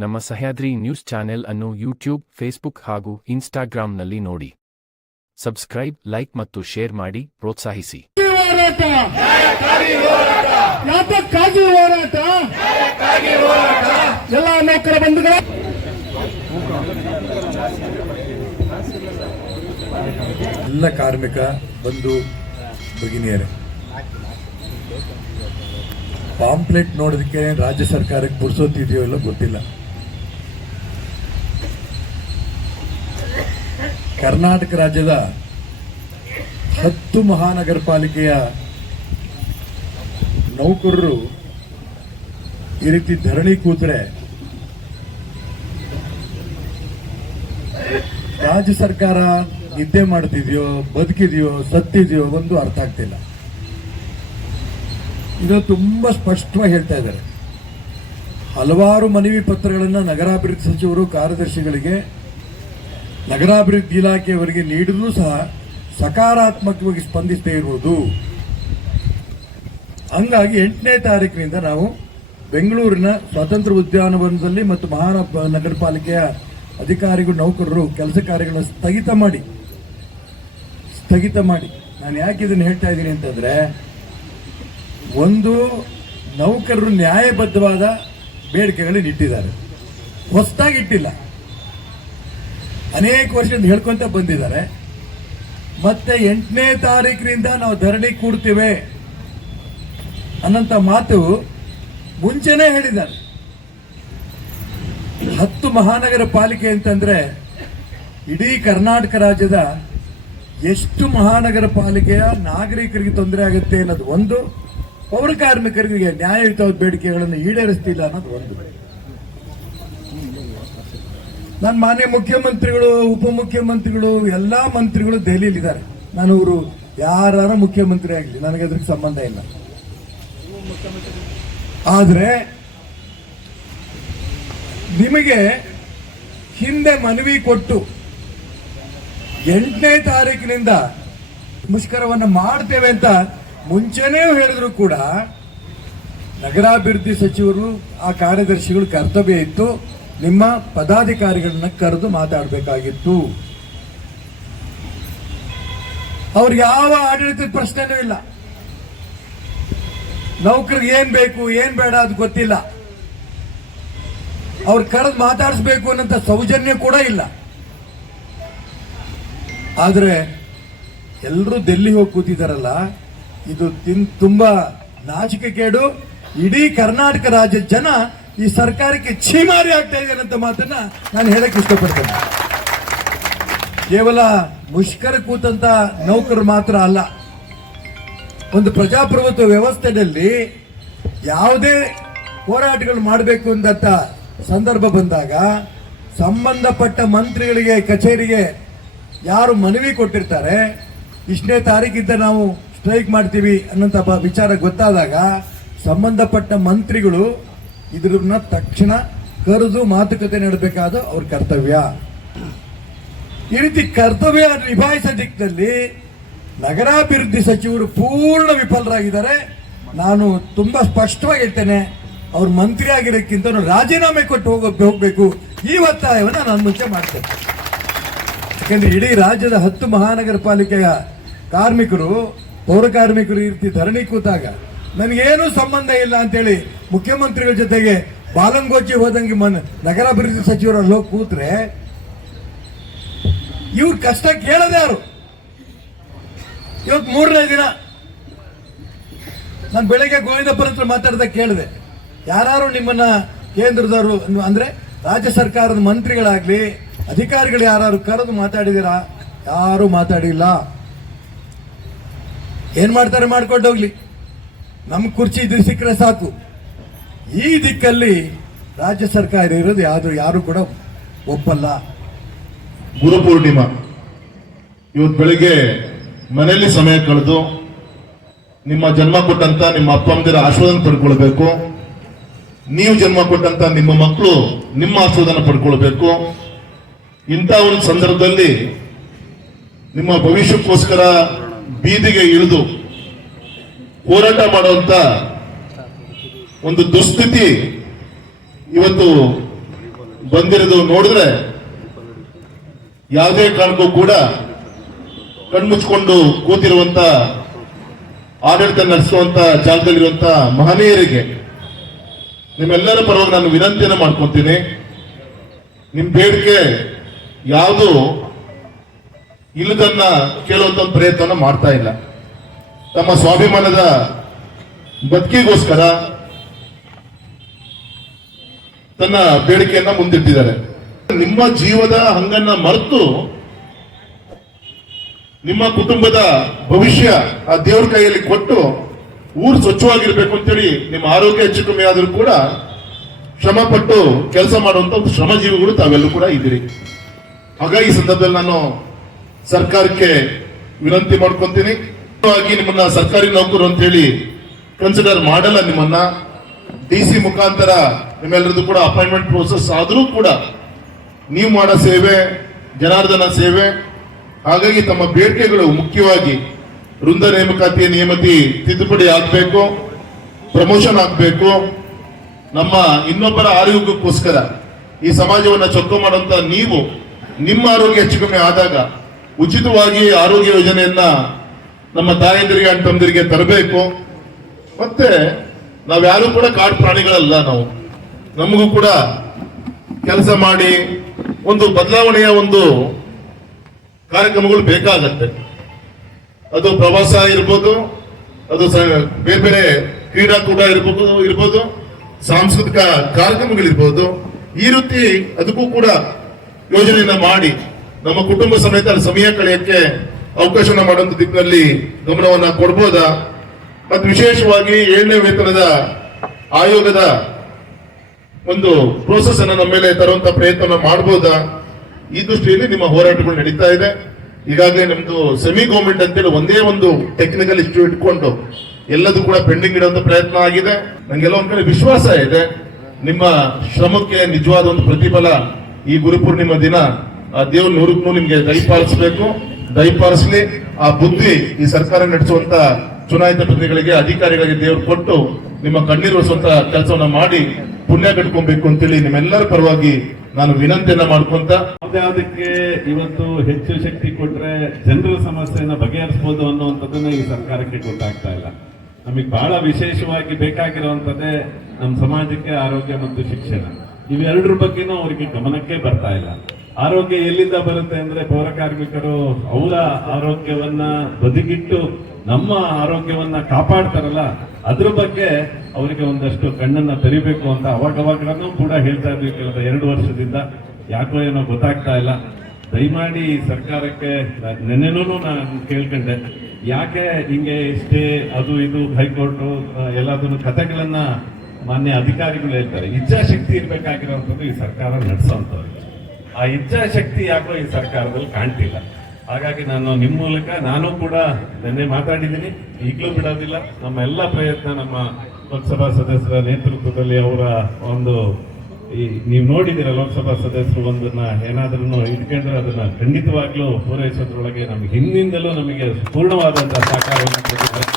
ನಮ್ಮ Sahyadri news channel ಅನ್ನು YouTube, Facebook ಹಾಗೂ ಇನ್ಸ್ಟಾಗ್ರಾಂನಲ್ಲಿ ನೋಡಿ. ಸಬ್ಸ್ಕ್ರೈಬ್, ಲೈಕ್ ಮತ್ತು ಶೇರ್ ಮಾಡಿ, ಪ್ರೋತ್ಸಾಹಿಸಿ. ಎಲ್ಲ ಕಾರ್ಮಿಕ ಬಂಧು ಭಗಿನಿಯರೇ, ಪಾಂಪ್ಲೆಟ್ ನೋಡೋದಕ್ಕೆ ರಾಜ್ಯ ಸರ್ಕಾರಕ್ಕೆ ಪುರ್ಸೋತಿದೆಯೋ ಇಲ್ಲೋ ಗೊತ್ತಿಲ್ಲ. ಕರ್ನಾಟಕ ರಾಜ್ಯದ ಹತ್ತು ಮಹಾನಗರ ಪಾಲಿಕೆಯ ನೌಕರರು ಈ ರೀತಿ ಧರಣಿ ಕೂತ್ರೆ ರಾಜ್ಯ ಸರ್ಕಾರ ನಿದ್ದೆ ಮಾಡ್ತಿದೆಯೋ, ಬದುಕಿದೆಯೋ, ಸತ್ತಿದೆಯೋ ಒಂದು ಅರ್ಥ ಆಗ್ತಿಲ್ಲ. ಇದು ತುಂಬಾ ಸ್ಪಷ್ಟವಾಗಿ ಹೇಳ್ತಾ ಇದ್ದಾರೆ. ಹಲವಾರು ಮನವಿ ಪತ್ರಗಳನ್ನು ನಗರಾಭಿವೃದ್ಧಿ ಸಚಿವರು, ಕಾರ್ಯದರ್ಶಿಗಳಿಗೆ ನಗರಾಭಿವೃದ್ಧಿ ಇಲಾಖೆಯವರಿಗೆ ನೀಡಿದರೂ ಸಹ ಸಕಾರಾತ್ಮಕವಾಗಿ ಸ್ಪಂದಿಸದೇ ಇರುವುದು. ಹಂಗಾಗಿ ಎಂಟನೇ ತಾರೀಕಿನಿಂದ ನಾವು ಬೆಂಗಳೂರಿನ ಸ್ವಾತಂತ್ರ್ಯ ಉದ್ಯಾನವನದಲ್ಲಿ ಮತ್ತು ಮಹಾನಗರ ಪಾಲಿಕೆಯ ಅಧಿಕಾರಿಗಳು, ನೌಕರರು ಕೆಲಸ ಕಾರ್ಯಗಳನ್ನು ಸ್ಥಗಿತ ಮಾಡಿ ಸ್ಥಗಿತ ಮಾಡಿ. ನಾನು ಯಾಕೆ ಇದನ್ನು ಹೇಳ್ತಾ ಇದ್ದೀನಿ ಅಂತಂದರೆ, ಒಂದು ನೌಕರರು ನ್ಯಾಯಬದ್ಧವಾದ ಬೇಡಿಕೆಗಳನ್ನು ಇಟ್ಟಿದ್ದಾರೆ ಹೊಸದಾಗಿ ಇಟ್ಟಿಲ್ಲ. ಅನೇಕ ವರ್ಷದಿಂದ ಹೇಳ್ಕೊಂತ ಬಂದಿದ್ದಾರೆ. ಮತ್ತೆ ಎಂಟನೇ ತಾರೀಕಿನಿಂದ ನಾವು ಧರಣಿ ಕೂಡ್ತೇವೆ. ಅನ್ನಂತ ಮಾತು ಮುಂಚೆನೇ ಹೇಳಿದ್ದಾರೆ. ಹತ್ತು ಮಹಾನಗರ ಪಾಲಿಕೆ ಅಂತಂದ್ರೆ ಇಡೀ ಕರ್ನಾಟಕ ರಾಜ್ಯದ ಎಷ್ಟು ಮಹಾನಗರ ಪಾಲಿಕೆಯ ನಾಗರಿಕರಿಗೆ ತೊಂದರೆ ಆಗುತ್ತೆ ಅನ್ನೋದು ಒಂದು, ಪೌರ ಕಾರ್ಮಿಕರಿಗೆ ನ್ಯಾಯಯುತವಾದ ಬೇಡಿಕೆಗಳನ್ನು ಈಡೇರಿಸ್ತಿಲ್ಲ ಅನ್ನೋದು ಒಂದು. ನನ್ನ ಮಾನ್ಯ ಮುಖ್ಯಮಂತ್ರಿಗಳು, ಉಪಮುಖ್ಯಮಂತ್ರಿಗಳು, ಎಲ್ಲ ಮಂತ್ರಿಗಳು ದೆಹಲಿಯಲ್ಲಿದ್ದಾರೆ. ನಾನು ಇವರು ಯಾರ ಮುಖ್ಯಮಂತ್ರಿ ಆಗಲಿ, ನನಗೆ ಅದಕ್ಕೆ ಸಂಬಂಧ ಇಲ್ಲ. ಆದರೆ, ನಿಮಗೆ ಹಿಂದೆ ಮನವಿ ಕೊಟ್ಟು ಎಂಟನೇ ತಾರೀಕಿನಿಂದ ಮುಷ್ಕರವನ್ನು ಮಾಡ್ತೇವೆ ಅಂತ ಮುಂಚೆನೇ ಹೇಳಿದ್ರು ಕೂಡ ನಗರಾಭಿವೃದ್ಧಿ ಸಚಿವರು, ಆ ಕಾರ್ಯದರ್ಶಿಗಳು ಕರ್ತವ್ಯ ಇತ್ತು. ನಿಮ್ಮ ಪದಾಧಿಕಾರಿಗಳನ್ನ ಕರೆದು ಮಾತಾಡಬೇಕಾಗಿತ್ತು. ಅವ್ರಿಗೆ ಯಾವ ಆಡಳಿತದ ಪ್ರಶ್ನೆನೂ ಇಲ್ಲ. ನೌಕರಿಗೆ ಏನ್ ಬೇಕು, ಏನ್ ಬೇಡ ಅದು ಗೊತ್ತಿಲ್ಲ. ಅವ್ರು ಕರೆದು ಮಾತಾಡಿಸ್ಬೇಕು ಅನ್ನೋಂಥ ಸೌಜನ್ಯ ಕೂಡ ಇಲ್ಲ. ಆದರೆ ಎಲ್ಲರೂ ಡೆಲ್ಲಿ ಹೋಗಿ ಕೂತಿದ್ದಾರಲ್ಲ ಇದು ತಿನ್ ತುಂಬಾ ನಾಚಿಕೆ ಕೇಡು. ಇಡೀ ಕರ್ನಾಟಕ ರಾಜ್ಯದ ಜನ ಈ ಸರ್ಕಾರಕ್ಕೆ ಛೀಮಾರಿ ಆಗ್ತಾ ಇದೆ ಅಂತ ಮಾತನ್ನ ನಾನು ಹೇಳಕ್ ಇಷ್ಟಪಡ್ತೇನೆ. ಕೇವಲ ಮುಷ್ಕರ ಕೂತಂತ ನೌಕರು ಮಾತ್ರ ಅಲ್ಲ, ಒಂದು ಪ್ರಜಾಪ್ರಭುತ್ವ ವ್ಯವಸ್ಥೆಯಲ್ಲಿ ಯಾವುದೇ ಹೋರಾಟಗಳು ಮಾಡಬೇಕು ಅಂತ ಸಂದರ್ಭ ಬಂದಾಗ ಸಂಬಂಧಪಟ್ಟ ಮಂತ್ರಿಗಳಿಗೆ, ಕಚೇರಿಗೆ ಯಾರು ಮನವಿ ಕೊಟ್ಟಿರ್ತಾರೆ, ಇಷ್ಟನೇ ತಾರೀಕಿಂದ ನಾವು ಸ್ಟ್ರೈಕ್ ಮಾಡ್ತೀವಿ ಅನ್ನೋಂಥ ವಿಚಾರ ಗೊತ್ತಾದಾಗ ಸಂಬಂಧಪಟ್ಟ ಮಂತ್ರಿಗಳು ಇದ್ರನ್ನ ತಕ್ಷಣ ಕರೆದು ಮಾತುಕತೆ ನಡೆಬೇಕಾದ ಅವ್ರ ಕರ್ತವ್ಯ. ಈ ರೀತಿ ಕರ್ತವ್ಯ ನಿಭಾಯಿಸೋ ದಿಕ್ಕಿನಲ್ಲಿ ನಗರಾಭಿವೃದ್ಧಿ ಸಚಿವರು ಪೂರ್ಣ ವಿಫಲರಾಗಿದ್ದಾರೆ. ನಾನು ತುಂಬಾ ಸ್ಪಷ್ಟವಾಗಿ ಹೇಳ್ತೇನೆ, ಅವ್ರು ಮಂತ್ರಿ ಆಗಿರೋಕ್ಕಿಂತ ರಾಜೀನಾಮೆ ಕೊಟ್ಟು ಹೋಗ ಹೋಗ್ಬೇಕು. ಈ ಒತ್ತಾಯವನ್ನು ನಾನು ಮುಂಚೆ ಮಾಡ್ತೇನೆ. ಯಾಕಂದ್ರೆ ಇಡೀ ರಾಜ್ಯದ ಹತ್ತು ಮಹಾನಗರ ಪಾಲಿಕೆಯ ಕಾರ್ಮಿಕರು, ಪೌರ ಕಾರ್ಮಿಕರು ಈ ರೀತಿ ಧರಣಿ ಕೂತಾಗ ನನಗೇನು ಸಂಬಂಧ ಇಲ್ಲ ಅಂತೇಳಿ ಮುಖ್ಯಮಂತ್ರಿಗಳ ಜೊತೆಗೆ ಬಾಲಂಗೋಚಿ ಹೋದಂಗೆ ಮನ್ ನಗರಾಭಿವೃದ್ಧಿ ಸಚಿವರು ಅಲ್ಲಿ ಹೋಗಿ ಕೂತ್ರೆ ಇವ್ರ ಕಷ್ಟ ಕೇಳದೆ ಯಾರು? ಇವತ್ತು ಮೂರನೇ ದಿನ. ನಾನು ಬೆಳಗ್ಗೆ ಗೋವಿಂದಪ್ಪನ ಹತ್ರ ಮಾತಾಡ್ದಾಗ ಕೇಳಿದೆ. ಯಾರು ನಿಮ್ಮನ್ನ ಕೇಂದ್ರದವರು ಅಂದ್ರೆ ರಾಜ್ಯ ಸರ್ಕಾರದ ಮಂತ್ರಿಗಳಾಗ್ಲಿ, ಅಧಿಕಾರಿಗಳು ಯಾರು ಕರೆದು ಮಾತಾಡಿದಿರಾ? ಯಾರು ಮಾತಾಡಿಲ್ಲ. ಏನ್ ಮಾಡ್ತಾರೆ ಮಾಡ್ಕೊಂಡು ಹೋಗ್ಲಿ. ನಮ್ ಕುರ್ಚಿ ಇದ್ರೆ ಸಿಕ್ಕರೆ ಸಾಕು. ಈ ದಿಕ್ಕಲ್ಲಿ ರಾಜ್ಯ ಸರ್ಕಾರ ಇರೋದು ಯಾರು ಯಾರು ಕೂಡ ಒಪ್ಪಲ್ಲ. ಗುರುಪೂರ್ಣಿಮಾ ಇವತ್ತು ಬೆಳಿಗ್ಗೆ ಮನೆಯಲ್ಲಿ ಸಮಯ ಕಳೆದು ನಿಮ್ಮ ಜನ್ಮ ಕೊಟ್ಟಂತ ನಿಮ್ಮ ಅಪ್ಪ ಅಮ್ಮದಿರ ಆಶೀರ್ವಾದ ಪಡ್ಕೊಳ್ಬೇಕು. ನೀವು ಜನ್ಮ ಕೊಟ್ಟಂತ ನಿಮ್ಮ ಮಕ್ಕಳು ನಿಮ್ಮ ಆಶೀರ್ವಾದನ ಪಡ್ಕೊಳ್ಬೇಕು. ಇಂಥ ಒಂದು ಸಂದರ್ಭದಲ್ಲಿ ನಿಮ್ಮ ಭವಿಷ್ಯಕ್ಕೋಸ್ಕರ ಬೀದಿಗೆ ಇಳಿದು ಹೋರಾಟ ಮಾಡುವಂತ ಒಂದು ದುಸ್ಥಿತಿ ಇವತ್ತು ಬಂದಿರೋದು ನೋಡಿದ್ರೆ ಯಾವುದೇ ಕಾರಣಕ್ಕೂ ಕೂಡ ಕಣ್ಮುಚ್ಕೊಂಡು ಕೂತಿರುವಂತ ಆಡಳಿತ ನಡೆಸುವಂತ ಜಾಗದಲ್ಲಿರುವಂತ ಮಹನೀಯರಿಗೆ ನಿಮ್ಮೆಲ್ಲರ ಪರವಾಗಿ ನಾನು ವಿನಂತಿಯನ್ನು ಮಾಡ್ಕೊತೀನಿ ನಿಮ್ ಬೇಡಿಕೆ ಯಾವುದು ಇಲ್ಲದನ್ನ ಕೇಳುವಂತ ಪ್ರಯತ್ನ ಮಾಡ್ತಾ ಇಲ್ಲ. ತಮ್ಮ ಸ್ವಾಭಿಮಾನದ ಬದುಕಿಗೋಸ್ಕರ ತನ್ನ ಬೇಡಿಕೆಯನ್ನ ಮುಂದಿಟ್ಟಿದ್ದಾರೆ. ನಿಮ್ಮ ಜೀವದ ಹಂಗನ್ನ ಮರೆತು ನಿಮ್ಮ ಕುಟುಂಬದ ಭವಿಷ್ಯ ಆ ದೇವ್ರ ಕೈಯಲ್ಲಿ ಕೊಟ್ಟು ಊರು ಸ್ವಚ್ಛವಾಗಿರ್ಬೇಕು ಅಂತೇಳಿ ನಿಮ್ಮ ಆರೋಗ್ಯ ಹೆಚ್ಚು ಕಮ್ಮಿ ಆದ್ರೂ ಕೂಡ ಶ್ರಮ ಪಟ್ಟು ಕೆಲಸ ಮಾಡುವಂತ ಶ್ರಮಜೀವಿಗಳು ತಾವೆಲ್ಲೂ ಕೂಡ ಇದ್ದೀರಿ. ಹಾಗಾಗಿ ಈ ಸಂದರ್ಭದಲ್ಲಿ ನಾನು ಸರ್ಕಾರಕ್ಕೆ ವಿನಂತಿ ಮಾಡ್ಕೊತೀನಿ. ನಿಮ್ಮನ್ನ ಸರ್ಕಾರಿ ನೌಕರು ಅಂತ ಹೇಳಿ ಕನ್ಸಿಡರ್ ಮಾಡಲ್ಲ ನಿಮ್ಮನ್ನ. ಡಿ ಸಿ ಮುಖಾಂತರ ನಿಮ್ಮೆಲ್ಲರದ್ದು ಕೂಡ ಅಪಾಯಿಂಟ್ಮೆಂಟ್ ಪ್ರೋಸೆಸ್ ಆದರೂ ಕೂಡ ನೀವು ಮಾಡೋ ಸೇವೆ, ಜನಾರ್ದನ ಸೇವೆ, ಹಾಗಾಗಿ ತಮ್ಮ ಬೇಡಿಕೆಗಳು ಮುಖ್ಯವಾಗಿ ವೃಂದ ನೇಮಕಾತಿಯ ನೇಮತಿ ತಿದ್ದುಪಡಿ ಆಗಬೇಕು, ಪ್ರಮೋಷನ್ ಆಗಬೇಕು. ನಮ್ಮ ಇನ್ನೊಬ್ಬರ ಆರೋಗ್ಯಕ್ಕೋಸ್ಕರ ಈ ಸಮಾಜವನ್ನು ಚೊಕ್ಕ ಮಾಡುವಂಥ ನೀವು ನಿಮ್ಮ ಆರೋಗ್ಯ ಹೆಚ್ಚು ಕಮ್ಮಿ ಆದಾಗ ಉಚಿತವಾಗಿ ಆರೋಗ್ಯ ಯೋಜನೆಯನ್ನ ನಮ್ಮ ತಾಯಂದಿರಿಗೆ ಅಣ್ಣ ತಮ್ಮದಿರಿಗೆ ತರಬೇಕು. ಮತ್ತೆ ನಾವ್ಯಾರು ಕೂಡ ಕಾಡು ಪ್ರಾಣಿಗಳಲ್ಲ ನಾವು. ನಮಗೂ ಕೂಡ ಕೆಲಸ ಮಾಡಿ ಒಂದು ಬದಲಾವಣೆಯ ಒಂದು ಕಾರ್ಯಕ್ರಮಗಳು ಬೇಕಾಗತ್ತೆ. ಅದು ಪ್ರವಾಸ ಇರ್ಬೋದು, ಅದು ಬೇರೆ ಬೇರೆ ಕ್ರೀಡಾಕೂಟ ಇರ್ಬೋದು ಇರ್ಬೋದು, ಸಾಂಸ್ಕೃತಿಕ ಕಾರ್ಯಕ್ರಮಗಳಿರ್ಬೋದು. ಈ ರೀತಿ ಅದಕ್ಕೂ ಕೂಡ ಯೋಜನೆಯನ್ನ ಮಾಡಿ ನಮ್ಮ ಕುಟುಂಬ ಸಮೇತ ಸಮಯ ಕಳೆಯಕ್ಕೆ ಅವಕಾಶನ ಮಾಡುವಂತ ದಿಕ್ಕಿನಲ್ಲಿ ಗಮನವನ್ನ ಕೊಡ್ಬೋದಾ? ಮತ್ತು ವಿಶೇಷವಾಗಿ ಏಳನೇ ವೇತನದ ಆಯೋಗದ ಒಂದು ಪ್ರೋಸೆಸ್ ಅನ್ನು ನಮ್ಮ ಮೇಲೆ ತರುವಂತ ಪ್ರಯತ್ನ ಮಾಡಬಹುದಾ ಈ ದೃಷ್ಟಿಯಲ್ಲಿ ನಿಮ್ಮ ಹೋರಾಟಗಳು ನಡೀತಾ ಇದೆ. ಈಗಾಗಲೇ ನಮ್ದು ಸೆಮಿ ಗೌರ್ಮೆಂಟ್ ಅಂತೇಳಿ ಒಂದೇ ಒಂದು ಟೆಕ್ನಿಕಲ್ ಇಶ್ಯೂ ಇಟ್ಕೊಂಡು ಎಲ್ಲದೂ ಕೂಡ ಪೆಂಡಿಂಗ್ ಇಡುವಂತ ಪ್ರಯತ್ನ ಆಗಿದೆ. ನಂಗೆಲ್ಲ ಒಂದ್ ಕಡೆ ವಿಶ್ವಾಸ ಇದೆ. ನಿಮ್ಮ ಶ್ರಮಕ್ಕೆ ನಿಜವಾದ ಒಂದು ಪ್ರತಿಫಲ ಈ ಗುರುಪೂರ್ಣಿಮಾ ದಿನ ಆ ದೇವ್ರ ನೂರಕ್ಕೂ ನಿಮ್ಗೆ ದಯಪಾಲಿಸಬೇಕು. ದಯಪಾಲಿಸ್ಲಿ ಆ ಬುದ್ಧಿ ಈ ಸರ್ಕಾರ ನಡೆಸುವಂತ ಚುನಾಯಿತ ಪ್ರತಿನಿಧಿಗಳಿಗೆ ಅಧಿಕಾರಿಗಳಿಗೆ ದೇವರು ಕೊಟ್ಟು ನಿಮ್ಮ ಕಣ್ಣೀರು ಸ್ವಂತ ಕೆಲಸವನ್ನ ಮಾಡಿ ಪುಣ್ಯ ಕಟ್ಕೊಬೇಕು ಅಂತೇಳಿ ನಿಮ್ಮೆಲ್ಲರ ಪರವಾಗಿ ನಾನು ವಿನಂತಿಯನ್ನ ಮಾಡ್ಕೊಂತ ಯಾವ್ದಕ್ಕೆ ಇವತ್ತು ಹೆಚ್ಚು ಶಕ್ತಿ ಕೊಟ್ರೆ ಜನರ ಸಮಸ್ಯೆಯನ್ನ ಬಗೆಹರಿಸಬಹುದು ಅನ್ನುವಂಥದ್ದನ್ನ ಈ ಸರ್ಕಾರಕ್ಕೆ ಗೊತ್ತಾಗ್ತಾ ಇಲ್ಲ. ನಮಗೆ ಬಹಳ ವಿಶೇಷವಾಗಿ ಬೇಕಾಗಿರುವಂತದ್ದೇ ನಮ್ಮ ಸಮಾಜಕ್ಕೆ ಆರೋಗ್ಯ ಮತ್ತು ಶಿಕ್ಷಣ. ಇವೆರಡರ ಬಗ್ಗೆನೂ ಅವರಿಗೆ ಗಮನಕ್ಕೆ ಬರ್ತಾ ಇಲ್ಲ. ಆರೋಗ್ಯ ಎಲ್ಲಿಂದ ಬರುತ್ತೆ ಅಂದ್ರೆ ಪೌರ ಕಾರ್ಮಿಕರು ಅವರ ಆರೋಗ್ಯವನ್ನ ಬದಿಗಿಟ್ಟು ನಮ್ಮ ಆರೋಗ್ಯವನ್ನ ಕಾಪಾಡ್ತಾರಲ್ಲ, ಅದ್ರ ಬಗ್ಗೆ ಅವರಿಗೆ ಒಂದಷ್ಟು ಕಣ್ಣನ್ನ ತೆರಿಬೇಕು ಅಂತ ಅವಾಗವಾಗಲೂ ಕೂಡ ಹೇಳ್ತಾ ಇದ್ವಿ ಕಳೆದ ಎರಡು ವರ್ಷದಿಂದ. ಯಾಕೋ ಏನೋ ಗೊತ್ತಾಗ್ತಾ ಇಲ್ಲ. ದಯಮಾಡಿ ಸರ್ಕಾರಕ್ಕೆ ನೆನ್ನೆನೂ ನಾನು ಕೇಳ್ಕೊಂಡೆ. ಯಾಕೆ ಹಿಂಗೆ ಸ್ಟೇ ಅದು ಇದು ಹೈಕೋರ್ಟು ಎಲ್ಲದನ್ನು ಕಥೆಗಳನ್ನ ಮಾನ್ಯ ಅಧಿಕಾರಿಗಳು ಹೇಳ್ತಾರೆ. ಇಚ್ಛಾಶಕ್ತಿ ಇರಬೇಕಾಗಿರೋವಂಥದ್ದು ಈ ಸರ್ಕಾರ ನಡೆಸೋಂಥದ್ದು. ಆ ಇಚ್ಛಾಶಕ್ತಿ ಯಾಕೋ ಈ ಸರ್ಕಾರದಲ್ಲಿ ಕಾಣ್ತಿಲ್ಲ. ಹಾಗಾಗಿ ನಾನು ನಿಮ್ಮ ಮೂಲಕ ನಾನು ಕೂಡ ನಿನ್ನೆ ಮಾತಾಡಿದ್ದೀನಿ. ಈಗಲೂ ಬಿಡೋದಿಲ್ಲ. ನಮ್ಮ ಎಲ್ಲ ಪ್ರಯತ್ನ ನಮ್ಮ ಲೋಕಸಭಾ ಸದಸ್ಯರ ನೇತೃತ್ವದಲ್ಲಿ ಅವರ ಒಂದು ಈ ನೀವು ನೋಡಿದಿರ ಲೋಕಸಭಾ ಸದಸ್ಯರು ಒಂದನ್ನ ಏನಾದ್ರೂ ಇಟ್ಕೊಂಡ್ರೆ ಅದನ್ನ ಖಂಡಿತವಾಗ್ಲೂ ಪೂರೈಸೋದ್ರೊಳಗೆ ನಮ್ಗೆ ಹಿಂದಿಂದಲೂ ನಮಗೆ ಪೂರ್ಣವಾದಂತಹ ಸಹಕಾರವನ್ನು ಕೊಟ್ಟಿದ್ದಾರೆ.